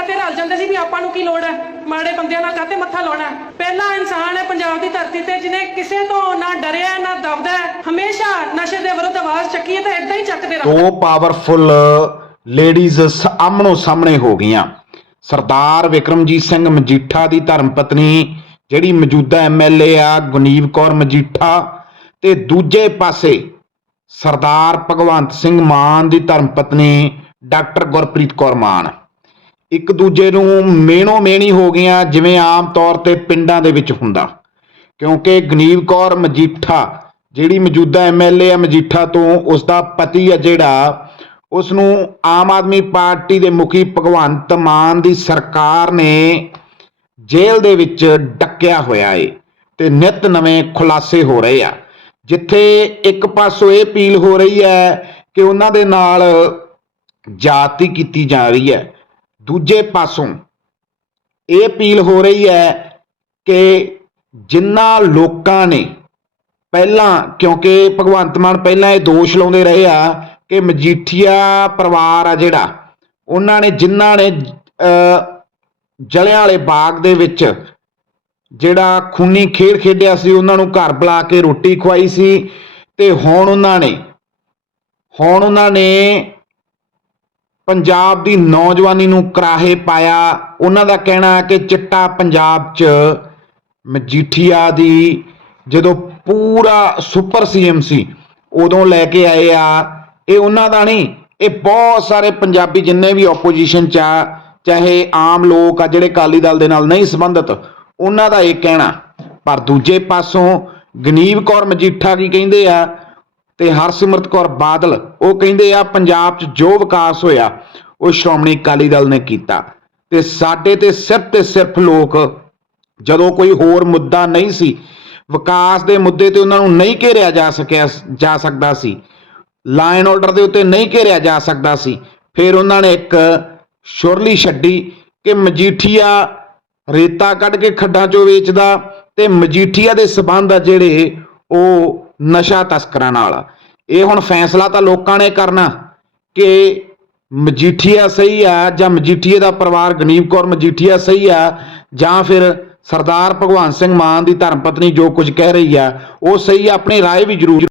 ਕਾਤੇ ਰਲ ਜਾਂਦੇ ਸੀ ਵੀ ਆਪਾਂ ਨੂੰ ਕੀ ਲੋੜ ਹੈ ਮਾੜੇ ਬੰਦਿਆਂ ਨਾਲ ਕਾਤੇ ਮੱਥਾ ਲਾਉਣਾ? ਪਹਿਲਾ ਇਨਸਾਨ ਹੈ ਪੰਜਾਬ ਦੀ ਧਰਤੀ ਤੇ ਜਿਹਨੇ ਕਿਸੇ ਤੋਂ ਨਾ ਡਰਿਆ ਨਾ ਦਬਦਾ। ਹਮੇਸ਼ਾ ਨਸ਼ੇ ਦੇ ਵਿਰੁੱਧ ਆਵਾਜ਼ ਚੱਕੀ ਹੈ ਤੇ ਇਦਾਂ ਹੀ ਚੱਕਦੇ ਰਹੋ ਦੋ ਪਾਵਰਫੁੱਲ ਲੇਡੀਜ਼ ਆਮਣੋ ਸਾਹਮਣੇ ਹੋ ਗਈਆਂ ਸਰਦਾਰ ਵਿਕਰਮਜੀਤ ਸਿੰਘ ਮਜੀਠਾ ਦੀ ਧਰਮ ਪਤਨੀ ਜਿਹੜੀ ਮੌਜੂਦਾ ਐਮਐਲਏ ਆ ਗੁਨੀਵ ਕੌਰ ਮਜੀਠਾ ਤੇ ਦੂਜੇ ਪਾਸੇ ਸਰਦਾਰ ਭਗਵੰਤ ਸਿੰਘ ਮਾਨ ਦੀ ਧਰਮ ਪਤਨੀ ਡਾਕਟਰ ਗੁਰਪ੍ਰੀਤ ਕੌਰ ਮਾਨ ਇੱਕ ਦੂਜੇ ਨੂੰ ਮੇਣੋ ਮੇਣੀ ਹੋ ਗਈਆਂ, ਜਿਵੇਂ ਆਮ ਤੌਰ ਤੇ ਪਿੰਡਾਂ ਦੇ ਵਿੱਚ ਹੁੰਦਾ। ਕਿਉਂਕਿ ਗਨੀਵ ਕੌਰ ਮਜੀਠਾ, ਜਿਹੜੀ ਮੌਜੂਦਾ ਐਮਐਲਏ ਆ ਮਜੀਠਾ ਤੋਂ ਉਸ ਦਾ ਪਤੀ ਆ ਜਿਹੜਾ ਉਸ ਨੂੰ ਆਮ ਆਦਮੀ ਪਾਰਟੀ ਦੇ ਮੁਖੀ ਭਗਵੰਤ ਮਾਨ ਦੀ ਸਰਕਾਰ ਨੇ ਜੇਲ੍ਹ ਦੇ ਵਿੱਚ ਡੱਕਿਆ ਹੋਇਆ ਏ ਤੇ ਨਿਤ ਨਵੇਂ ਖੁਲਾਸੇ ਹੋ ਰਹੇ ਆ। ਜਿੱਥੇ ਇੱਕ ਪਾਸੋਂ ਇਹ ਅਪੀਲ ਹੋ ਰਹੀ ਹੈ ਕਿ ਉਹਨਾਂ ਦੇ ਨਾਲ ਜਾਤੀ ਕੀਤੀ ਜਾ ਰਹੀ ਹੈ। ਦੂਜੇ ਪਾਸੋਂ ਇਹ ਅਪੀਲ ਹੋ ਰਹੀ ਹੈ ਕਿ ਜਿਨ੍ਹਾਂ ਲੋਕਾਂ ਨੇ ਪਹਿਲਾਂ, ਕਿਉਂਕਿ ਭਗਵੰਤ ਮਾਨ ਪਹਿਲਾਂ ਇਹ ਦੋਸ਼ ਲਾਉਂਦੇ ਰਹੇ ਆ ਕਿ ਮਜੀਠੀਆ ਪਰਿਵਾਰ ਆ ਜਿਹੜਾ, ਉਹਨਾਂ ਨੇ ਜਿਨ੍ਹਾਂ ਨੇ ਜਲਿਆਂ ਵਾਲੇ ਬਾਗ ਦੇ ਵਿੱਚ ਜਿਹੜਾ ਖੂਨੀ ਖੇਡ ਖੇਡਿਆ ਸੀ, ਉਹਨਾਂ ਨੂੰ ਘਰ ਬੁਲਾ ਕੇ ਰੋਟੀ ਖਵਾਈ ਸੀ ਤੇ ਹੁਣ ਉਹਨਾਂ ਨੇ, ਹੁਣ ਉਹਨਾਂ ਨੇ ਪੰਜਾਬ ਦੀ ਨੌਜਵਾਨੀ ਨੂੰ ਕਰਾਹੇ ਪਾਇਆ। ਉਹਨਾਂ ਦਾ ਕਹਿਣਾ ਕਿ ਚਿੱਟਾ ਪੰਜਾਬ 'ਚ ਮਜੀਠੀਆ ਦੀ ਜਦੋਂ ਪੂਰਾ ਸੁਪਰ ਸੀਐਮ ਸੀ, ਉਦੋਂ ਲੈ ਕੇ ਆਏ ਆ। ਇਹ ਉਹਨਾਂ ਦਾ ਨਹੀਂ, ਇਹ ਬਹੁਤ ਸਾਰੇ ਪੰਜਾਬੀ ਜਿੰਨੇ ਵੀ ਆਪੋਜੀਸ਼ਨ 'ਚ ਆ, ਚਾਹੇ ਆਮ ਲੋਕ ਆ, ਜਿਹੜੇ ਅਕਾਲੀ ਦਲ ਦੇ ਨਾਲ ਨਹੀਂ ਸੰਬੰਧਿਤ, ਉਹਨਾਂ ਦਾ ਇਹ ਕਹਿਣਾ। ਪਰ ਦੂਜੇ ਪਾਸੋਂ ਗਨੀਵ ਕੌਰ ਮਜੀਠਾ ਕੀ ਕਹਿੰਦੇ ਆ ਤੇ ਹਰਸਿਮਰਤ ਕੌਰ ਬਾਦਲ, ਉਹ ਕਹਿੰਦੇ ਆ, ਪੰਜਾਬ 'ਚ ਜੋ ਵਿਕਾਸ ਹੋਇਆ, ਉਹ ਸ਼੍ਰੋਮਣੀ ਅਕਾਲੀ ਦਲ ਨੇ ਕੀਤਾ। ਤੇ ਸਾਡੇ ਤੇ ਸਿਰਫ ਤੇ ਸਿਰਫ ਲੋਕ, ਜਦੋਂ ਕੋਈ ਹੋਰ ਮੁੱਦਾ ਨਹੀਂ ਸੀ, ਵਿਕਾਸ ਦੇ ਮੁੱਦੇ ਤੇ ਉਹਨਾਂ ਨੂੰ ਨਹੀਂ ਘੇਰਿਆ ਜਾ ਸਕਿਆ, ਜਾ ਸਕਦਾ ਸੀ। ਲਾਈਨ ਆਰਡਰ ਦੇ ਉੱਤੇ ਨਹੀਂ ਘੇਰਿਆ ਜਾ ਸਕਦਾ ਸੀ। ਫਿਰ ਉਹਨਾਂ ਨੇ ਇੱਕ ਸ਼ੁਰਲੀ ਛੱਡੀ ਕਿ ਮਜੀਠੀਆ ਰੇਤਾ ਕੱਢ ਕੇ ਖੱਡਾਂ 'ਚੋਂ ਵੇਚਦਾ ਤੇ ਮਜੀਠੀਆ ਦੇ ਸਬੰਧ ਆ ਜਿਹੜੇ ਉਹ ਨਸ਼ਾ ਤਸਕਰਾਂ ਨਾਲ। ਇਹ ਹੁਣ ਫੈਸਲਾ ਤਾਂ ਲੋਕਾਂ ਨੇ ਕਰਨਾ ਕਿ ਮਜੀਠੀਆ ਸਹੀ ਆ ਜਾਂ ਮਜੀਠੀਏ ਦਾ ਪਰਿਵਾਰ ਗਨੀਬ ਕੌਰ ਮਜੀਠੀਆ ਸਹੀ ਆ ਜਾਂ ਫਿਰ ਸਰਦਾਰ ਭਗਵਾਨ ਸਿੰਘ ਮਾਨ ਦੀ ਧਰਮ ਪਤਨੀ ਜੋ ਕੁਝ ਕਹਿ ਰਹੀ ਆ, ਉਹ ਸਹੀ ਆ, ਆਪਣੀ ਰਾਏ ਵੀ ਜ਼ਰੂਰ